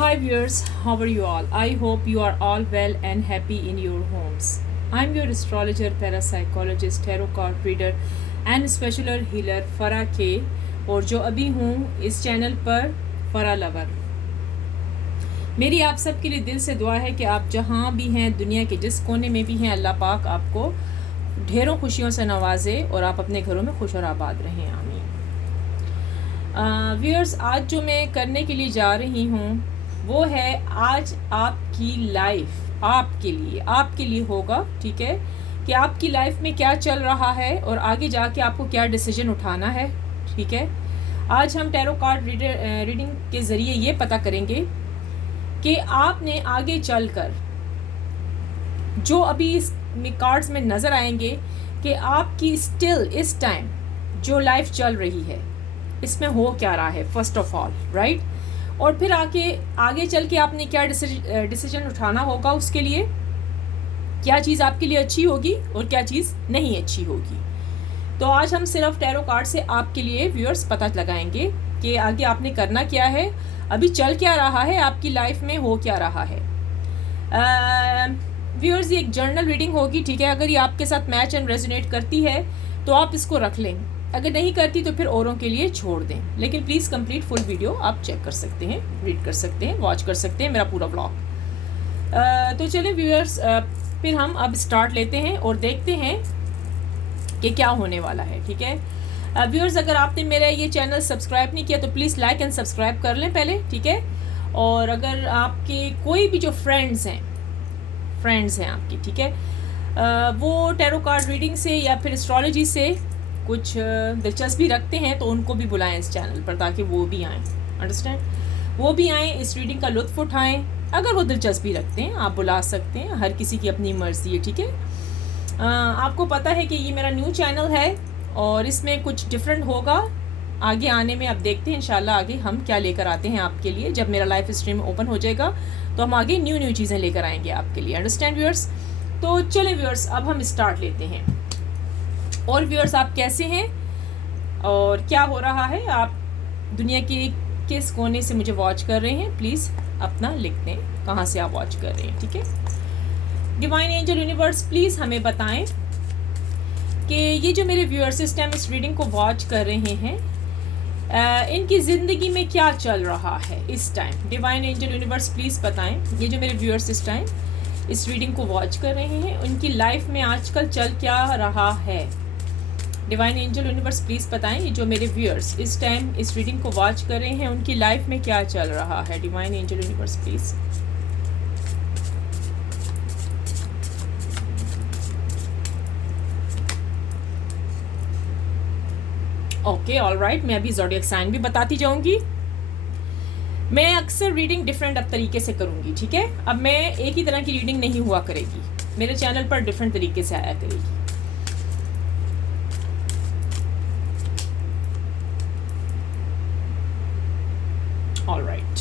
Hi viewers, how are you all? I hope you are all well and happy in your homes. I'm your astrologer, parapsychologist, tarot card reader and special healer फरा के और जो अभी हूँ इस channel पर फरा lover. मेरी आप सब के लिए दिल से दुआ है कि आप जहाँ भी हैं, दुनिया के जिस कोने में भी हैं, अल्लाह पाक आपको ढेरों खुशियों से नवाजे और आप अपने घरों में खुश और आबाद रहें। आमीन। व्यूअर्स, आज जो मैं करने के लिए जा रही हूँ वो है आज आपकी लाइफ आपके लिए होगा, ठीक है, कि आपकी लाइफ में क्या चल रहा है और आगे जाके आपको क्या डिसीजन उठाना है। ठीक है, आज हम टैरो कार्ड रीडिंग के ज़रिए ये पता करेंगे कि आपने आगे चलकर जो अभी इस कार्ड्स में नज़र आएंगे कि आपकी स्टिल इस टाइम जो लाइफ चल रही है इसमें हो क्या रहा है, फर्स्ट ऑफ ऑल, राइट। और फिर आगे चल के आपने क्या डिसीजन उठाना होगा, उसके लिए क्या चीज़ आपके लिए अच्छी होगी और क्या चीज़ नहीं अच्छी होगी। तो आज हम सिर्फ टैरो कार्ड से आपके लिए व्यूअर्स पता लगाएंगे कि आगे आपने करना क्या है, अभी चल क्या रहा है, आपकी लाइफ में हो क्या रहा है। व्यूअर्स, ये एक जर्नल रीडिंग होगी, ठीक है। अगर ये आपके साथ मैच एंड रेजोनेट करती है तो आप इसको रख लें, अगर नहीं करती तो फिर औरों के लिए छोड़ दें। लेकिन प्लीज़ कंप्लीट फुल वीडियो आप चेक कर सकते हैं, रीड कर सकते हैं, वॉच कर सकते हैं मेरा पूरा ब्लॉग। तो चलिए व्यूअर्स, फिर हम अब स्टार्ट लेते हैं और देखते हैं कि क्या होने वाला है। ठीक है व्यूअर्स, अगर आपने मेरा ये चैनल सब्सक्राइब नहीं किया तो प्लीज़ लाइक एंड सब्सक्राइब कर लें पहले, ठीक है। और अगर आपके कोई भी जो फ्रेंड्स हैं आपकी, ठीक है, वो टैरो कार्ड रीडिंग से या फिर एस्ट्रोलॉजी से कुछ दिलचस्पी रखते हैं तो उनको भी बुलाएं इस चैनल पर, ताकि वो भी आएँ, अंडरस्टैंड, वो भी आएँ, इस रीडिंग का लुत्फ़ उठाएं। अगर वो दिलचस्पी रखते हैं आप बुला सकते हैं, हर किसी की अपनी मर्ज़ी है, ठीक है। आपको पता है कि ये मेरा न्यू चैनल है और इसमें कुछ डिफरेंट होगा आगे आने में। अब देखते हैं इंशाल्लाह आगे हम क्या लेकर आते हैं आपके लिए। जब मेरा लाइव स्ट्रीम ओपन हो जाएगा तो हम आगे न्यू चीज़ें लेकर आएंगे आपके लिए, अंडरस्टैंड व्यूअर्स। तो चले व्यूअर्स, अब हम स्टार्ट लेते हैं। और व्यूअर्स, आप कैसे हैं और क्या हो रहा है, आप दुनिया के किस कोने से मुझे वॉच कर रहे हैं, प्लीज़ अपना लिख दें कहाँ से आप वॉच कर रहे हैं, ठीक है। डिवाइन एंजल यूनिवर्स, प्लीज़ हमें बताएं कि ये जो मेरे व्यूअर्स इस टाइम इस रीडिंग को वॉच कर रहे हैं, इनकी ज़िंदगी में क्या चल रहा है इस time. Divine angel universe please बताएं, ये जो मेरे व्यूअर्स इस टाइम इस रीडिंग को वॉच कर रहे हैं उनकी लाइफ में आजकल चल क्या रहा है। डिवाइन एंजल यूनिवर्स प्लीज़ बताएं, ये जो मेरे व्यूअर्स इस टाइम इस रीडिंग को वॉच कर रहे हैं उनकी लाइफ में क्या चल रहा है। Divine angel universe please. Okay, alright, मैं अभी ज़ोडिएक साइन भी बताती जाऊंगी। मैं अक्सर रीडिंग डिफरेंट अब तरीके से करूंगी, ठीक है। अब मैं एक ही तरह की रीडिंग नहीं हुआ करेगी, मेरे चैनल पर डिफरेंट तरीके से आया करेगी। ऑलराइट,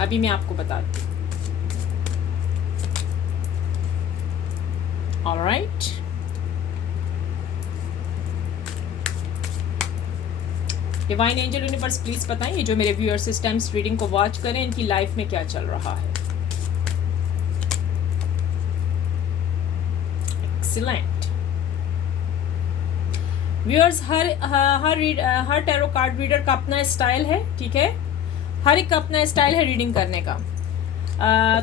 अभी मैं आपको बताती हूँ। Alright, divine angel universe please बताएं, ये जो मेरे व्यूअर्स इस टाइम इस रीडिंग को वॉच करें इनकी लाइफ में क्या चल रहा है। एक्सीलेंट व्यूअर्स, हर टैरो कार्ड रीडर का अपना स्टाइल है, ठीक है। हर एक का अपना स्टाइल है रीडिंग करने का।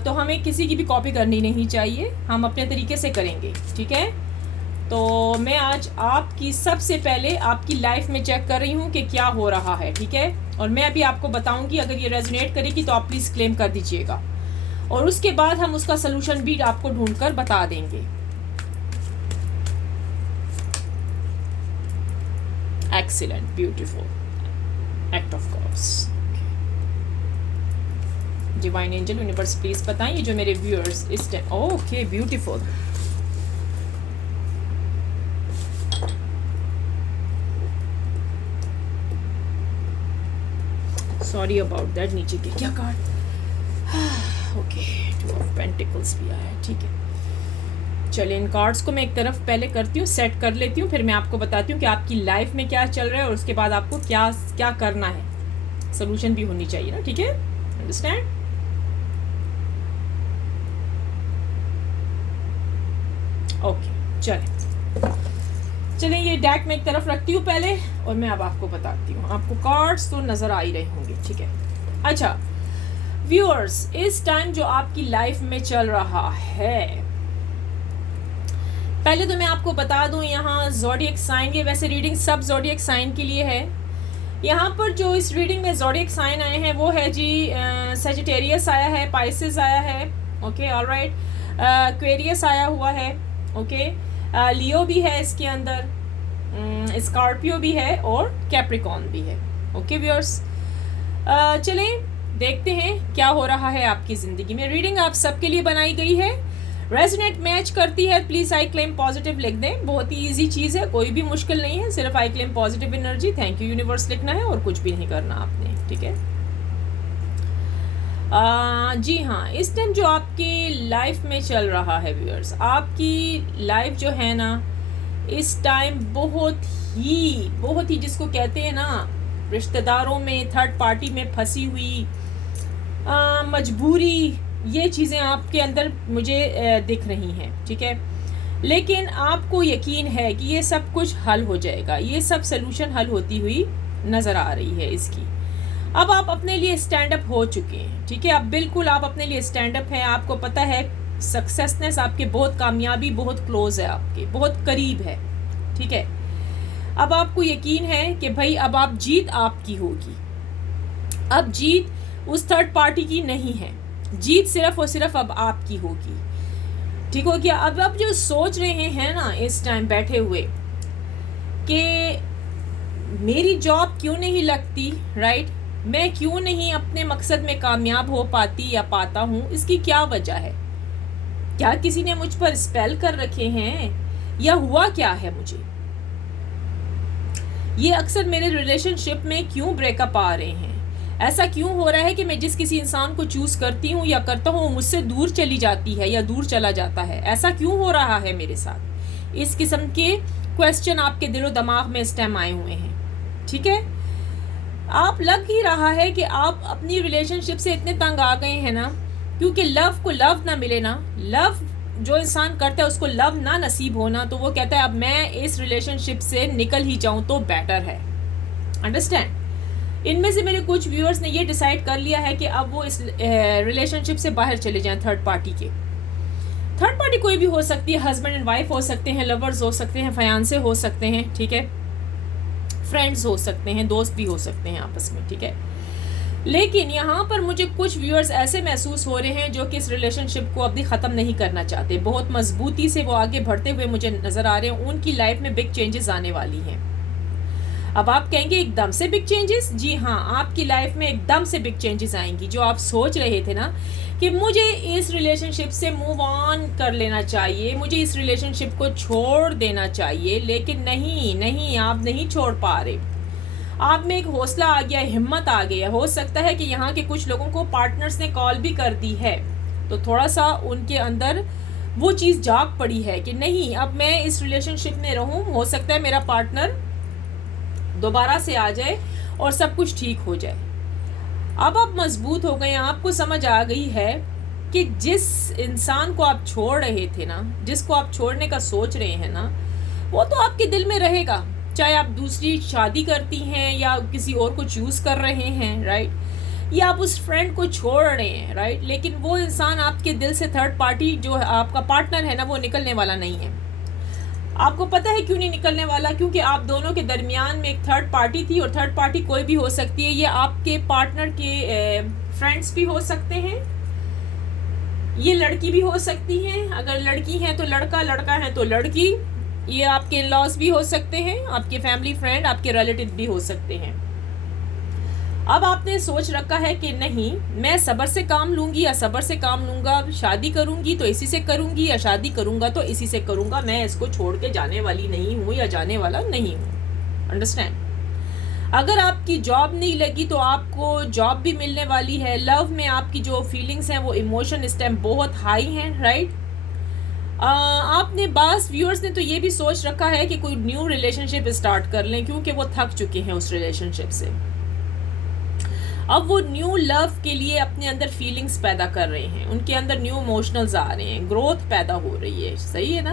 तो हमें किसी की भी कॉपी करनी नहीं चाहिए, हम अपने तरीके से करेंगे, ठीक है। तो मैं आज आपकी सबसे पहले आपकी लाइफ में चेक कर रही हूँ कि क्या हो रहा है, ठीक है। और मैं अभी आपको बताऊंगी, अगर ये रेजोनेट करेगी तो आप प्लीज़ क्लेम कर दीजिएगा और उसके बाद हम उसका सलूशन भी आपको ढूंढकर बता देंगे। Excellent, beautiful, act of gods. Divine angel universe please बताएं, ये जो मेरे व्यूअर्स इस time, okay beautiful, sorry about that, नीचे के क्या card, okay, two of pentacles भी आया है, ठीक है। चलिए इन कार्ड्स को मैं एक तरफ पहले करती हूँ, सेट कर लेती हूँ, फिर मैं आपको बताती हूँ कि आपकी लाइफ में क्या चल रहा है और उसके बाद आपको क्या क्या करना है। सोल्यूशन भी होनी चाहिए ना, ठीक है, अंडरस्टैंड। ओके, चलें ये डेक मैं एक तरफ रखती हूँ पहले, और मैं अब आपको बताती हूँ। आपको कार्ड्स तो नज़र आ ही रहे होंगे, ठीक है। अच्छा व्यूअर्स, इस टाइम जो आपकी लाइफ में चल रहा है, पहले तो मैं आपको बता दूं यहाँ ज़ोडिएक साइन, ये वैसे रीडिंग सब ज़ोडिएक साइन के लिए है। यहाँ पर जो इस रीडिंग में ज़ोडिएक साइन आए हैं वो है जी सजिटेरियस आया है, पाइसेस आया है, ओके ऑलराइट, एक्वेरियस आया हुआ है, ओके, लियो भी है इसके अंदर, स्कॉर्पियो भी है और कैप्रिकॉर्न भी है। ओके व्यूअर्स, चलें देखते हैं क्या हो रहा है आपकी ज़िंदगी में। रीडिंग आप सबके लिए बनाई गई है, रेजोनेट मैच करती है प्लीज़ आई क्लेम पॉजिटिव लिख दें। बहुत ही इजी चीज़ है, कोई भी मुश्किल नहीं है, सिर्फ आई claim positive energy, thank you universe लिखना है और कुछ भी नहीं करना आपने, ठीक है। जी हाँ, इस टाइम जो आपकी लाइफ में चल रहा है व्यूअर्स, आपकी लाइफ जो है ना इस टाइम बहुत ही जिसको कहते हैं ना रिश्तेदारों में, थर्ड पार्टी में फंसी हुई मजबूरी, ये चीज़ें आपके अंदर मुझे दिख रही हैं, ठीक है। लेकिन आपको यकीन है कि ये सब कुछ हल हो जाएगा, ये सब सलूशन हल होती हुई नज़र आ रही है इसकी। अब आप अपने लिए स्टैंड अप हो चुके हैं, ठीक है। अब बिल्कुल आप अपने लिए स्टैंड अप हैं, आपको पता है सक्सेसनेस आपके बहुत, कामयाबी बहुत क्लोज है, आपके बहुत करीब है, ठीक है। अब आपको यकीन है कि भाई अब आप जीत आपकी होगी, अब जीत उस थर्ड पार्टी की नहीं है, जीत सिर्फ और सिर्फ अब आपकी होगी, ठीक हो गया। अब आप जो सोच रहे हैं ना इस टाइम बैठे हुए कि मेरी जॉब क्यों नहीं लगती, राइट, मैं क्यों नहीं अपने मकसद में कामयाब हो पाती या पाता हूँ, इसकी क्या वजह है? क्या किसी ने मुझ पर स्पेल कर रखे हैं या हुआ क्या है मुझे? ये अक्सर मेरे रिलेशनशिप में क्यों ब्रेकअप आ रहे हैं? ऐसा क्यों हो रहा है कि मैं जिस किसी इंसान को चूज करती हूँ या करता हूँ मुझसे दूर चली जाती है या दूर चला जाता है? ऐसा क्यों हो रहा है मेरे साथ? इस किस्म के क्वेश्चन आपके दिलो दिमाग में इस टाइम आए हुए हैं, ठीक है। आप लग ही रहा है कि आप अपनी रिलेशनशिप से इतने तंग आ गए हैं ना, क्योंकि लव को लव ना मिले ना, लव जो इंसान करता है उसको लव ना नसीब होना, तो वो कहता है अब मैं इस रिलेशनशिप से निकल ही जाऊं तो बेटर है, अंडरस्टैंड। इनमें से मेरे कुछ व्यूअर्स ने ये डिसाइड कर लिया है कि अब वो इस रिलेशनशिप से बाहर चले जाएं थर्ड पार्टी के। थर्ड पार्टी कोई भी हो सकती है, हस्बैंड एंड वाइफ हो सकते हैं, लवर्स हो सकते हैं, फयांसे हो सकते हैं, ठीक है, फ्रेंड्स हो सकते हैं, दोस्त भी हो सकते हैं आपस में, ठीक है। लेकिन यहाँ पर मुझे कुछ व्यूअर्स ऐसे महसूस हो रहे हैं जो कि इस रिलेशनशिप को अभी ख़त्म नहीं करना चाहते, बहुत मजबूती से वो आगे बढ़ते हुए मुझे नज़र आ रहे हैं, उनकी लाइफ में बिग चेंजेस आने वाली हैं। अब आप कहेंगे एकदम से बिग चेंजेस? जी हाँ, आपकी लाइफ में एकदम से बिग चेंजेस आएंगी। जो आप सोच रहे थे ना कि मुझे इस रिलेशनशिप से मूव ऑन कर लेना चाहिए, मुझे इस रिलेशनशिप को छोड़ देना चाहिए, लेकिन नहीं, आप नहीं छोड़ पा रहे। आप में एक हौसला आ गया, हिम्मत आ गया। हो सकता है कि यहाँ के कुछ लोगों को पार्टनर्स ने कॉल भी कर दी है, तो थोड़ा सा उनके अंदर वो चीज़ जाग पड़ी है कि नहीं, अब मैं इस रिलेशनशिप में रहूँ, हो सकता है मेरा पार्टनर दोबारा से आ जाए और सब कुछ ठीक हो जाए। अब आप मजबूत हो गए, आपको समझ आ गई है कि जिस इंसान को आप छोड़ रहे थे ना, जिसको आप छोड़ने का सोच रहे हैं ना, वो तो आपके दिल में रहेगा, चाहे आप दूसरी शादी करती हैं या किसी और को चूज़ कर रहे हैं, राइट, या आप उस फ्रेंड को छोड़ रहे हैं, राइट, लेकिन वो इंसान आपके दिल से, थर्ड पार्टी जो आपका पार्टनर है ना, वो निकलने वाला नहीं है। आपको पता है क्यों नहीं निकलने वाला? क्योंकि आप दोनों के दरमियान में एक थर्ड पार्टी थी, और थर्ड पार्टी कोई भी हो सकती है। ये आपके पार्टनर के फ्रेंड्स भी हो सकते हैं, ये लड़की भी हो सकती हैं, अगर लड़की हैं तो लड़का, लड़का है तो लड़की, ये आपके इन-लॉज भी हो सकते हैं, आपके फैमिली फ्रेंड, आपके रिलेटिव भी हो सकते हैं। अब आपने सोच रखा है कि नहीं, मैं सब्र से काम लूँगी या सब्र से काम लूँगा, शादी करूँगी तो इसी से करूँगी या शादी करूँगा तो इसी से करूँगा, मैं इसको छोड़ के जाने वाली नहीं हूँ या जाने वाला नहीं हूँ, अंडरस्टैंड। अगर आपकी जॉब नहीं लगी तो आपको जॉब भी मिलने वाली है। लव में आपकी जो फीलिंग्स हैं, वो इमोशन इस टाइम बहुत हाई हैं, राइट। आपने बास व्यूअर्स ने तो ये भी सोच रखा है कि कोई न्यू रिलेशनशिप स्टार्ट कर लें, क्योंकि वो थक चुके हैं उस रिलेशनशिप से। अब वो न्यू लव के लिए अपने अंदर फीलिंग्स पैदा कर रहे हैं, उनके अंदर न्यू इमोशनल्स आ रहे हैं, ग्रोथ पैदा हो रही है, सही है ना।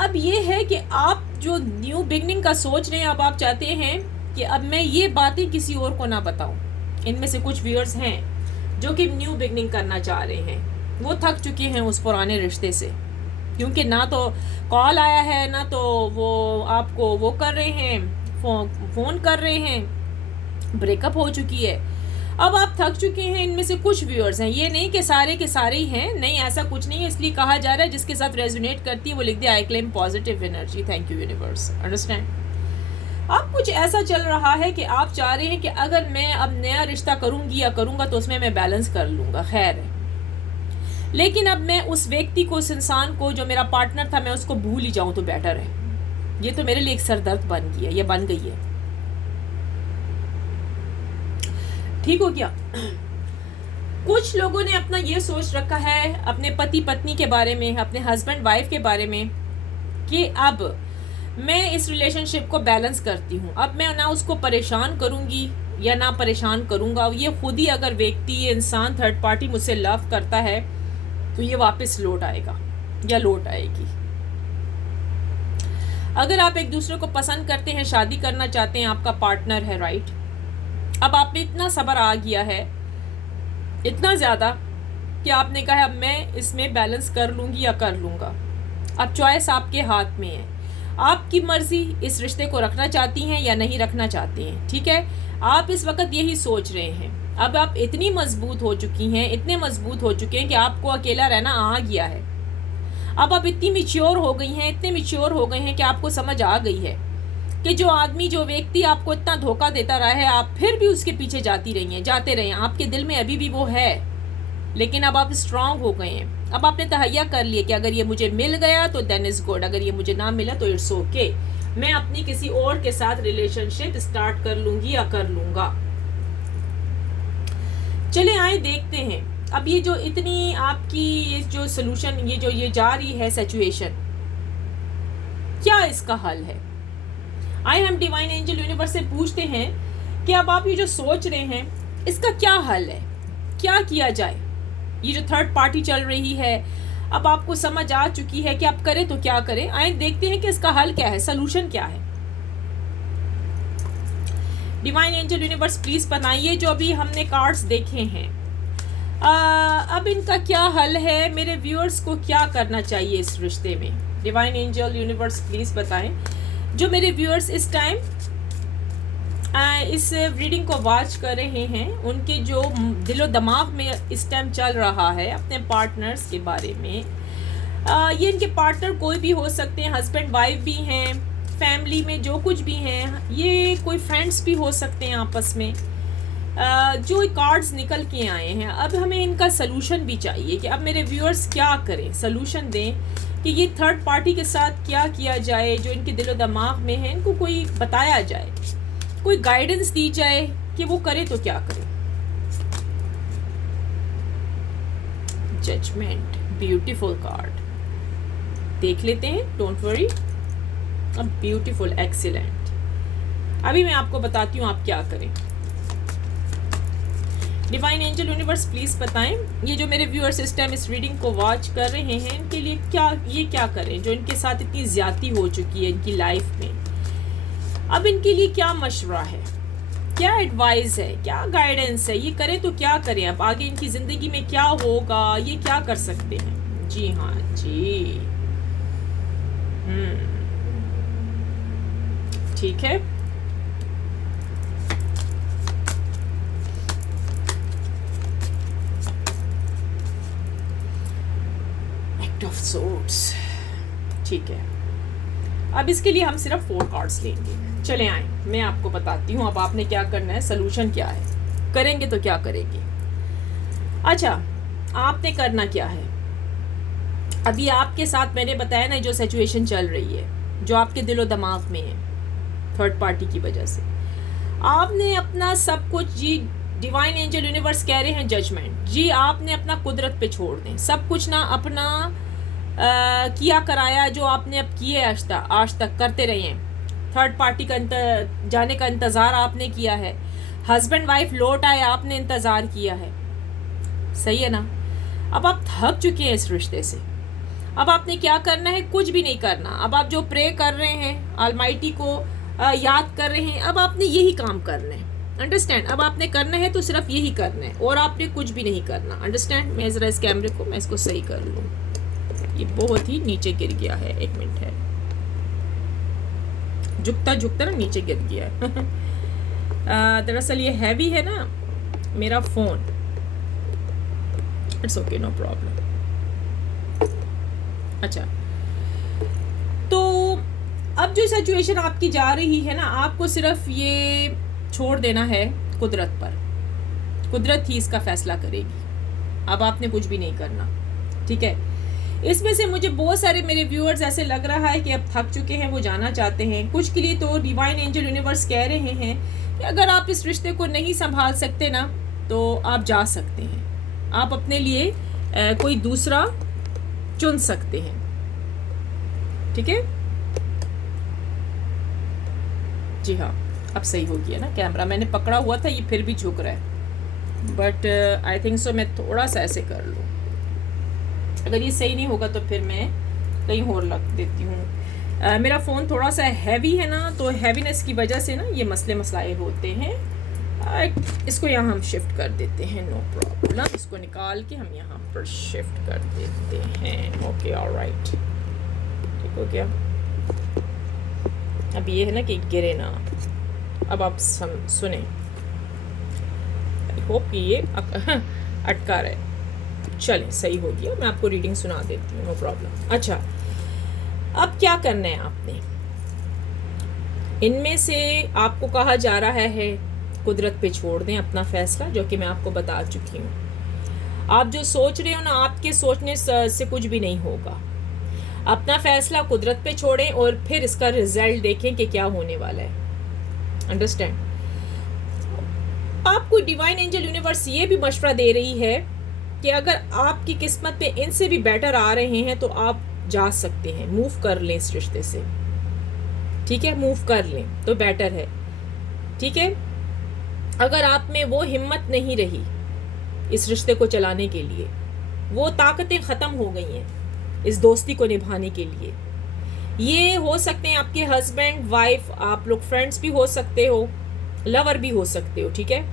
अब ये है कि आप जो न्यू बिगनिंग का सोच रहे हैं, अब आप चाहते हैं कि अब मैं ये बातें किसी और को ना बताऊं। इनमें से कुछ व्यूअर्स हैं जो कि न्यू बिगनिंग करना चाह रहे हैं, वो थक चुके हैं उस पुराने रिश्ते से, क्योंकि ना तो कॉल आया है, ना तो वो आपको वो कर रहे हैं, फ़ोन कर रहे हैं, ब्रेकअप हो चुकी है। अब आप थक चुके हैं। इनमें से कुछ व्यूअर्स हैं, ये नहीं कि सारे के सारे ही हैं, नहीं ऐसा कुछ नहीं है, इसलिए कहा जा रहा है जिसके साथ रेजोनेट करती है वो लिख दे I claim positive energy, thank you universe, understand. अब कुछ ऐसा चल रहा है कि आप चाह रहे हैं कि अगर मैं अब नया रिश्ता करूंगी या करूंगा तो उसमें मैं बैलेंस कर लूंगा, खैर है, लेकिन अब मैं उस व्यक्ति को, उस इंसान को जो मेरा पार्टनर था, मैं उसको भूल ही जाऊं तो बेटर है। ये तो मेरे लिए एक सरदर्द बन गई है, ये बन गई है, ठीक हो क्या। कुछ लोगों ने अपना ये सोच रखा है अपने पति पत्नी के बारे में, अपने हस्बैंड वाइफ के बारे में, कि अब मैं इस रिलेशनशिप को बैलेंस करती हूँ, अब मैं ना उसको परेशान करूँगी या ना परेशान करूँगा। ये खुद ही अगर व्यक्ति, ये इंसान, थर्ड पार्टी मुझसे लव करता है तो ये वापस लौट आएगा या लौट आएगी। अगर आप एक दूसरे को पसंद करते हैं, शादी करना चाहते हैं, आपका पार्टनर है, राइट, अब आप में इतना सब्र आ गया है, इतना ज़्यादा, कि आपने कहा अब मैं इसमें बैलेंस कर लूँगी या कर लूँगा। अब चॉइस आपके हाथ में है, आपकी मर्जी, इस रिश्ते को रखना चाहती हैं या नहीं रखना चाहती हैं, ठीक है। आप इस वक्त यही सोच रहे हैं। अब आप इतनी मजबूत हो चुकी हैं, इतने मजबूत हो चुके हैं कि आपको अकेला रहना आ गया है। अब आप इतनी मैच्योर हो गई हैं, इतने मैच्योर हो गए हैं कि आपको समझ आ गई है कि जो आदमी, जो व्यक्ति आपको इतना धोखा देता रहा है, आप फिर भी उसके पीछे जाते रहे हैं, आपके दिल में अभी भी वो है, लेकिन अब आप स्ट्रांग हो गए हैं। अब आपने तहैया कर लिया कि अगर ये मुझे मिल गया तो देन इज गुड, अगर ये मुझे ना मिला तो इट्स ओके, मैं अपनी किसी और के साथ रिलेशनशिप स्टार्ट कर लूंगी या कर लूंगा। चले आए देखते हैं अब ये जो इतनी आपकी ये जो सोल्यूशन, ये जा रही है सिचुएशन, क्या इसका हल है। आई हम डिवाइन एंजल यूनिवर्स से पूछते हैं कि अब आप ये जो सोच रहे हैं इसका क्या हल है, क्या किया जाए। ये जो थर्ड पार्टी चल रही है, अब आपको समझ आ चुकी है कि आप करें तो क्या करें। आए देखते हैं कि इसका हल क्या है, सोल्यूशन क्या है। डिवाइन एंजल यूनिवर्स प्लीज बताइए जो अभी हमने कार्ड्स देखे हैं, अब इनका क्या हल है, मेरे व्यूअर्स को क्या करना चाहिए इस रिश्ते में। डिवाइन एंजल यूनिवर्स प्लीज बताएं जो मेरे व्यूअर्स इस टाइम इस रीडिंग को वॉच कर रहे हैं, उनके जो दिलो दिमाग में इस टाइम चल रहा है अपने पार्टनर्स के बारे में। ये इनके पार्टनर कोई भी हो सकते हैं, हस्बैंड वाइफ भी हैं, फैमिली में जो कुछ भी हैं, ये कोई फ्रेंड्स भी हो सकते हैं आपस में। जो कार्ड्स निकल के आए हैं, अब हमें इनका सलूशन भी चाहिए कि अब मेरे व्यूअर्स क्या करें, सलूशन दें कि ये थर्ड पार्टी के साथ क्या किया जाए, जो इनके दिलो दिमाग में है इनको कोई बताया जाए, कोई गाइडेंस दी जाए कि वो करे तो क्या करे। जजमेंट, ब्यूटीफुल कार्ड देख लेते हैं, डोंट वरी। अब ब्यूटीफुल, एक्सीलेंट। अभी मैं आपको बताती हूँ आप क्या करें। डिवाइन एंजल यूनिवर्स प्लीज बताएं ये जो मेरे व्यूअर्स इस टाइम इस रीडिंग को वॉच कर रहे हैं, इनके लिए क्या करें जो इनके साथ इतनी ज्यादती हो चुकी है इनकी लाइफ में। अब इनके लिए क्या मशवरा है, क्या एडवाइस है, क्या गाइडेंस है, ये करें तो क्या करें, अब आगे इनकी जिंदगी में क्या होगा, ये क्या कर सकते हैं। जी हाँ जी, ठीक है। एक्ट ऑफ सोर्ड्स, ठीक है। अब इसके लिए हम सिर्फ 4 कार्ड्स लेंगे। चले आए, मैं आपको बताती हूँ अब आपने क्या करना है, सलूशन क्या है, करेंगे तो क्या करेंगे। अच्छा, आपने करना क्या है, अभी आपके साथ मैंने बताया ना जो सिचुएशन चल रही है, जो आपके दिलो दिमाग में है थर्ड पार्टी की वजह से, आपने अपना सब कुछ, जी डिवाइन एंजल यूनिवर्स कह रहे हैं जजमेंट, जी आपने अपना कुदरत पे छोड़ दें सब कुछ ना, अपना किया कराया जो आपने अब किए आज तक करते रहे हैं, थर्ड पार्टी का जाने का इंतज़ार आपने किया है, हस्बैंड वाइफ लौट आए, आपने इंतज़ार किया है, सही है ना। अब आप थक चुके हैं इस रिश्ते से। अब आपने क्या करना है? कुछ भी नहीं करना। अब आप जो प्रे कर रहे हैं, ऑलमाइटी को याद कर रहे हैं, अब आपने यही काम करना है। अंडरस्टैंड? अब आपने करना है तो सिर्फ यही करना है और आपने कुछ भी नहीं करना। अंडरस्टैंड? मैं ज़रा इस कैमरे को मैं इसको सही कर लूँ, ये बहुत ही नीचे गिर गया है। एक मिनट है, झुकता झुकता ना नीचे गिर गया है। दरअसल ये हैवी है ना मेरा phone. It's okay, no problem. अच्छा, तो अब जो सिचुएशन आपकी जा रही है ना, आपको सिर्फ ये छोड़ देना है कुदरत पर। कुदरत ही इसका फैसला करेगी। अब आपने कुछ भी नहीं करना, ठीक है। इसमें से मुझे बहुत सारे मेरे व्यूअर्स ऐसे लग रहा है कि अब थक चुके हैं, वो जाना चाहते हैं। कुछ के लिए तो डिवाइन एंजल यूनिवर्स कह रहे हैं कि अगर आप इस रिश्ते को नहीं संभाल सकते ना तो आप जा सकते हैं, आप अपने लिए कोई दूसरा चुन सकते हैं, ठीक है। जी हाँ, अब सही हो गया ना कैमरा। मैंने पकड़ा हुआ था, ये फिर भी झुक रहा है, बट आई थिंक सो मैं थोड़ा सा ऐसे कर लूँ। अगर ये सही नहीं होगा तो फिर मैं कहीं और लग देती हूँ। मेरा फ़ोन थोड़ा सा हैवी है ना, तो हैवीनेस की वजह से ना ये मसले होते हैं। इसको यहाँ हम शिफ्ट कर देते हैं, नो प्रॉब्लम। इसको निकाल के हम यहाँ पर शिफ्ट कर देते हैं। ओके, ऑलराइट, ठीक हो गया। अब ये है ना कि गिरे ना। अब आप सुने, आई होप ये अटका रहे। चलें, सही हो गया। मैं आपको रीडिंग सुना देती हूँ, नो प्रॉब्लम। अच्छा, अब क्या करना है आपने? इनमें से आपको कहा जा रहा है कुदरत पे छोड़ दें अपना फैसला, जो कि मैं आपको बता चुकी हूँ। आप जो सोच रहे हो ना, आपके सोचने से कुछ भी नहीं होगा। अपना फैसला कुदरत पे छोड़ें और फिर इसका रिजल्ट देखें कि क्या होने वाला है। अंडरस्टैंड? आपको डिवाइन एंजल यूनिवर्स ये भी मशवरा दे रही है कि अगर आपकी किस्मत पे इनसे भी बेटर आ रहे हैं तो आप जा सकते हैं, मूव कर लें इस रिश्ते से, ठीक है। मूव कर लें तो बेटर है, ठीक है। अगर आप में वो हिम्मत नहीं रही इस रिश्ते को चलाने के लिए, वो ताकतें ख़त्म हो गई हैं इस दोस्ती को निभाने के लिए। ये हो सकते हैं आपके हस्बैंड वाइफ, आप लोग फ्रेंड्स भी हो सकते हो, लवर भी हो सकते हो, ठीक है।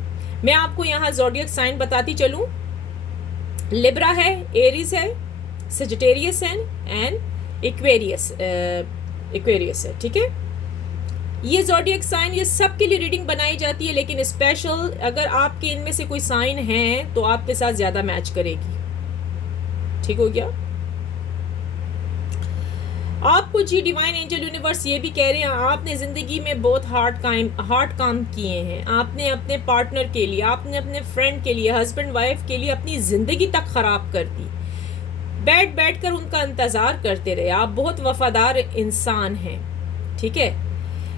मैं आपको यहाँ ज़ोडिएक साइन बताती चलूँ। लिब्रा है, एरीज है, सजिटेरियस है एंड एक्वेरियस है, ठीक है। ये ज़ोडिएक साइन ये सब के लिए रीडिंग बनाई जाती है, लेकिन स्पेशल अगर आपके इनमें से कोई साइन है तो आपके साथ ज़्यादा मैच करेगी, ठीक हो गया। आपको जी डिवाइन एंजल यूनिवर्स ये भी कह रहे हैं, आपने ज़िंदगी में बहुत हार्ड काम किए हैं। आपने अपने पार्टनर के लिए, आपने अपने फ्रेंड के लिए, हस्बैंड वाइफ के लिए अपनी ज़िंदगी तक ख़राब कर दी। बैठ कर उनका इंतज़ार करते रहे। आप बहुत वफादार इंसान हैं, ठीक है,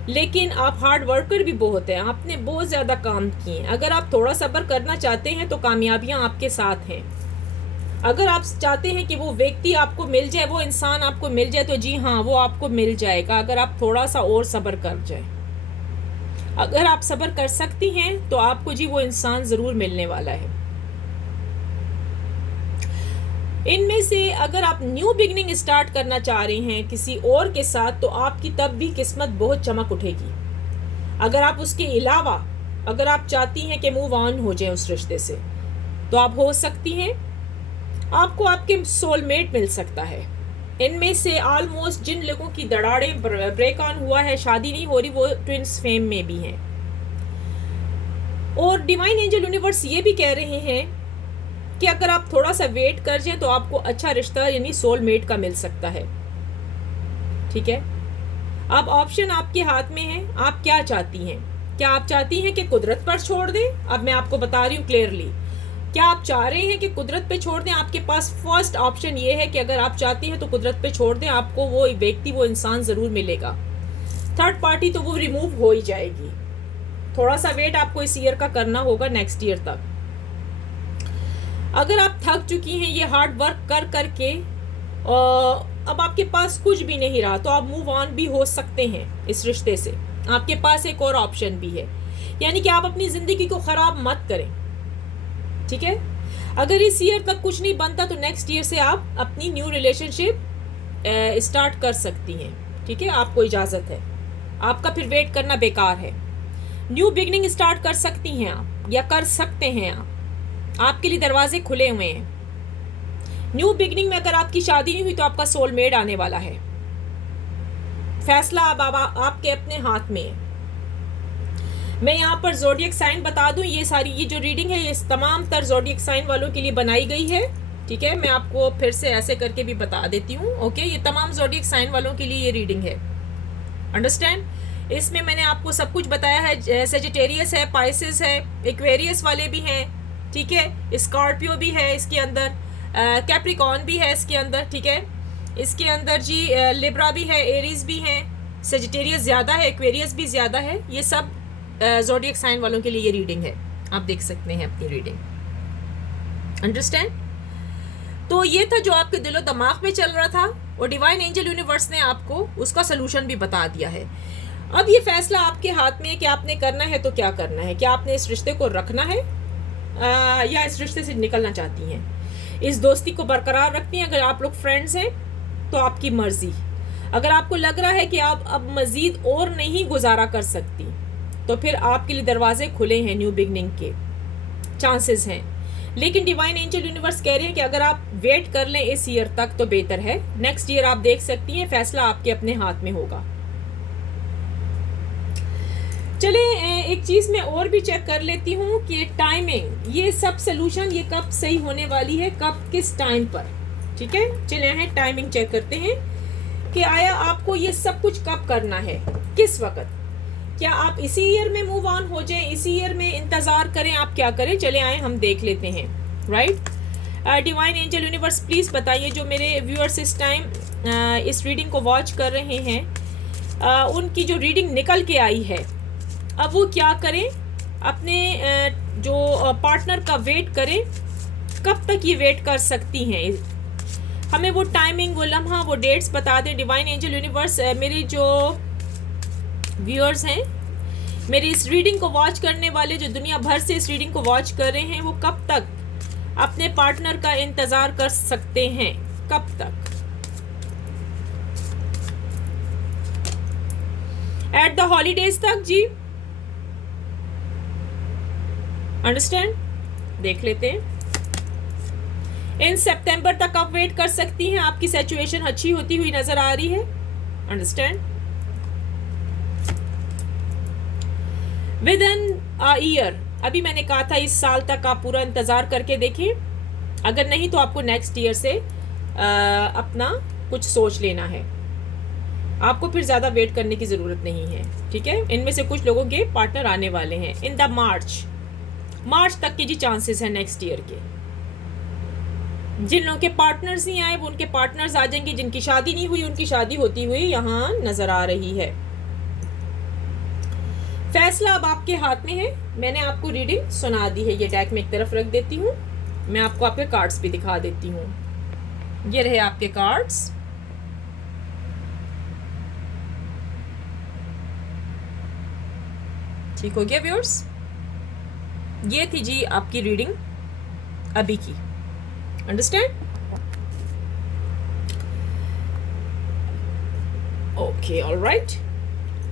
लेकिन आप हार्ड वर्कर भी बहुत हैं। आपने बहुत ज़्यादा काम किए हैं। अगर आप थोड़ा सब्र करना चाहते हैं तो कामयाबियाँ आपके साथ हैं। अगर आप चाहते हैं कि वो व्यक्ति आपको मिल जाए, वो इंसान आपको मिल जाए, तो जी हाँ, वो आपको मिल जाएगा अगर आप थोड़ा सा और सब्र कर जाए। अगर आप सब्र कर सकती हैं तो आपको जी वो इंसान ज़रूर मिलने वाला है। इनमें से अगर आप न्यू बिगनिंग स्टार्ट करना चाह रहे हैं किसी और के साथ, तो आपकी तब भी किस्मत बहुत चमक उठेगी। अगर आप उसके अलावा अगर आप चाहती हैं कि मूव ऑन हो जाए उस रिश्ते से, तो आप हो सकती हैं। आपको आपके सोलमेट मिल सकता है। इनमें से ऑलमोस्ट जिन लोगों की दरारें ब्रेक ऑन हुआ है, शादी नहीं हो रही, वो ट्विंस फेम में भी हैं। और डिवाइन एंजल यूनिवर्स ये भी कह रहे हैं कि अगर आप थोड़ा सा वेट कर जाएं तो आपको अच्छा रिश्ता यानी सोलमेट का मिल सकता है, ठीक है। अब ऑप्शन आपके हाथ में है, आप क्या चाहती हैं? क्या आप चाहती हैं कि कुदरत पर छोड़ दें? अब मैं आपको बता रही हूँ क्लियरली, क्या आप चाह रहे हैं कि कुदरत पे छोड़ दें? आपके पास फर्स्ट ऑप्शन ये है कि अगर आप चाहती हैं तो कुदरत पे छोड़ दें, आपको वो व्यक्ति, वो इंसान ज़रूर मिलेगा। थर्ड पार्टी तो वो रिमूव हो ही जाएगी। थोड़ा सा वेट आपको इस ईयर का करना होगा, नेक्स्ट ईयर तक। अगर आप थक चुकी हैं ये हार्ड वर्क कर करके, अब आपके पास कुछ भी नहीं रहा, तो आप मूव ऑन भी हो सकते हैं इस रिश्ते से। आपके पास एक और ऑप्शन भी है यानी कि आप अपनी ज़िंदगी को ख़राब मत करें, ठीक है। अगर इस ईयर तक कुछ नहीं बनता तो नेक्स्ट ईयर से आप अपनी न्यू रिलेशनशिप स्टार्ट कर सकती हैं, ठीक है। आपको इजाज़त है, आपका फिर वेट करना बेकार है। न्यू बिगनिंग स्टार्ट कर सकती हैं आप, या कर सकते हैं आप, आपके लिए दरवाजे खुले हुए हैं। न्यू बिगनिंग में अगर आपकी शादी नहीं हुई तो आपका सोलमेट आने वाला है। फैसला अब आपके अपने हाथ में है। मैं यहाँ पर ज़ोडिएक साइन बता दूँ, ये जो रीडिंग है ये तमाम तर ज़ोडिएक साइन वालों के लिए बनाई गई है, ठीक है। मैं आपको फिर से ऐसे करके भी बता देती हूँ, ओके। ये तमाम ज़ोडिएक साइन वालों के लिए ये रीडिंग है, अंडरस्टैंड। इसमें मैंने आपको सब कुछ बताया है। सेजिटेरियस है, पाइसेस है, एक्वेरियस वाले भी हैं, ठीक है। स्कॉर्पियो भी है इसके अंदर, कैप्रिकॉर्न भी है इसके अंदर, ठीक है। इसके अंदर जी लिब्रा भी है, एरीज भी हैं, सेजिटेरियस ज़्यादा है, एक्वेरियस भी ज़्यादा है। ये सब ज़ोडिएक साइन वालों के लिए ये रीडिंग है, आप देख सकते हैं अपनी रीडिंग, अंडरस्टैंड। तो ये था जो आपके दिलो दिमाग में चल रहा था, और डिवाइन एंजल यूनिवर्स ने आपको उसका सलूशन भी बता दिया है। अब ये फैसला आपके हाथ में है कि आपने करना है तो क्या करना है। क्या आपने इस रिश्ते को रखना है या इस रिश्ते से निकलना चाहती हैं, इस दोस्ती को बरकरार रखती हैं। अगर आप लोग फ्रेंड्स हैं तो आपकी मर्जी। अगर आपको लग रहा है कि आप अब मज़ीद और नहीं गुजारा कर सकती तो फिर आपके लिए दरवाजे खुले हैं, न्यू बिगनिंग के चांसेस हैं। लेकिन डिवाइन एंजल यूनिवर्स कह रहे हैं कि अगर आप वेट कर लें इस ईयर तक तो बेहतर है। नेक्स्ट ईयर आप देख सकती हैं, फैसला आपके अपने हाथ में होगा। चले एक चीज़ मैं और भी चेक कर लेती हूँ कि टाइमिंग, ये सब सलूशन ये कब सही होने वाली है, कब किस टाइम पर, ठीक है। चले हैं टाइमिंग चेक करते हैं कि आया आपको ये सब कुछ कब करना है, किस वक्त। क्या आप इसी ईयर में मूव ऑन हो जाएं, इसी ईयर में इंतज़ार करें, आप क्या करें, चले आए हम देख लेते हैं, right. Divine angel universe please बताइए, जो मेरे व्यूअर्स इस टाइम इस रीडिंग को वॉच कर रहे हैं, उनकी जो रीडिंग निकल के आई है अब वो क्या करें, अपने जो पार्टनर का वेट करें। कब तक ये वेट कर सकती हैं, हमें वो टाइमिंग, वो लम्हा, वो डेट्स बता दें डिवाइन एंजल यूनिवर्स। मेरे जो व्यूअर्स हैं, मेरी इस रीडिंग को वॉच करने वाले, जो दुनिया भर से इस रीडिंग को वॉच कर रहे हैं, वो कब तक अपने पार्टनर का इंतज़ार कर सकते हैं, कब तक। एट द हॉलीडेज तक जी, अंडरस्टैंड, देख लेते हैं। इन सितंबर तक आप वेट कर सकती हैं, आपकी सिचुएशन अच्छी होती हुई नजर आ रही है, understand. With in a year, अभी मैंने कहा था इस साल तक आप पूरा इंतज़ार करके देखें। अगर नहीं तो आपको नेक्स्ट ईयर से अपना कुछ सोच लेना है, आपको फिर ज़्यादा वेट करने की ज़रूरत नहीं है, ठीक है। इनमें से कुछ लोगों के पार्टनर आने वाले हैं इन द मार्च तक के जी चांसेस है नेक्स्ट ईयर के। जिन लोगों के पार्टनर्स नहीं आए वो उनके पार्टनर्स आ जाएंगे, जिनकी शादी नहीं हुई उनकी शादी होती हुई यहाँ नज़र आ रही है। फैसला अब आपके हाथ में है। मैंने आपको रीडिंग सुना दी है, ये डेक में एक तरफ रख देती हूँ, मैं आपको आपके कार्ड्स भी दिखा देती हूँ। ये रहे आपके कार्ड्स, ठीक हो गया व्यूअर्स। ये थी जी आपकी रीडिंग अभी की, understand, okay, alright.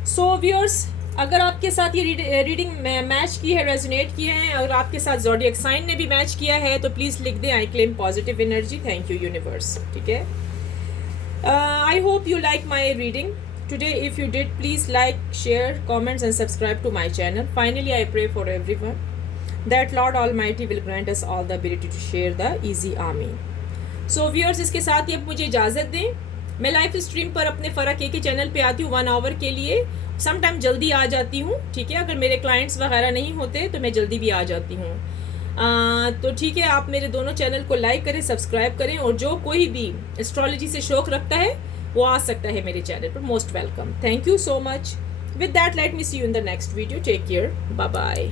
So viewers, अगर आपके साथ ये रीडिंग मैच की है, रेजोनेट किए हैं, और आपके साथ ज़ोडिएक साइन ने भी मैच किया है तो प्लीज़ लिख दें, आई claim positive energy, thank you universe, ठीक है। I hope you like my reading today. If you did, please like, share, comments and subscribe to my channel. Finally, I pray for everyone that Lord Almighty will grant us all the ability to share the easy Amin. So viewers, इसके साथ ही अब मुझे इजाज़त दें। मैं live stream पर अपने फ़र्क के चैनल पे आती हूँ 1 आवर के लिए, सम टाइम जल्दी आ जाती हूँ, ठीक है। अगर मेरे क्लाइंट्स वगैरह नहीं होते तो मैं जल्दी भी आ जाती हूँ। तो ठीक है, आप मेरे दोनों चैनल को लाइक करें, सब्सक्राइब करें, और जो कोई भी एस्ट्रोलॉजी से शौक़ रखता है वो आ सकता है मेरे चैनल पर, most welcome. Thank you so much. With that, let me see you in the next video. Take care, bye bye.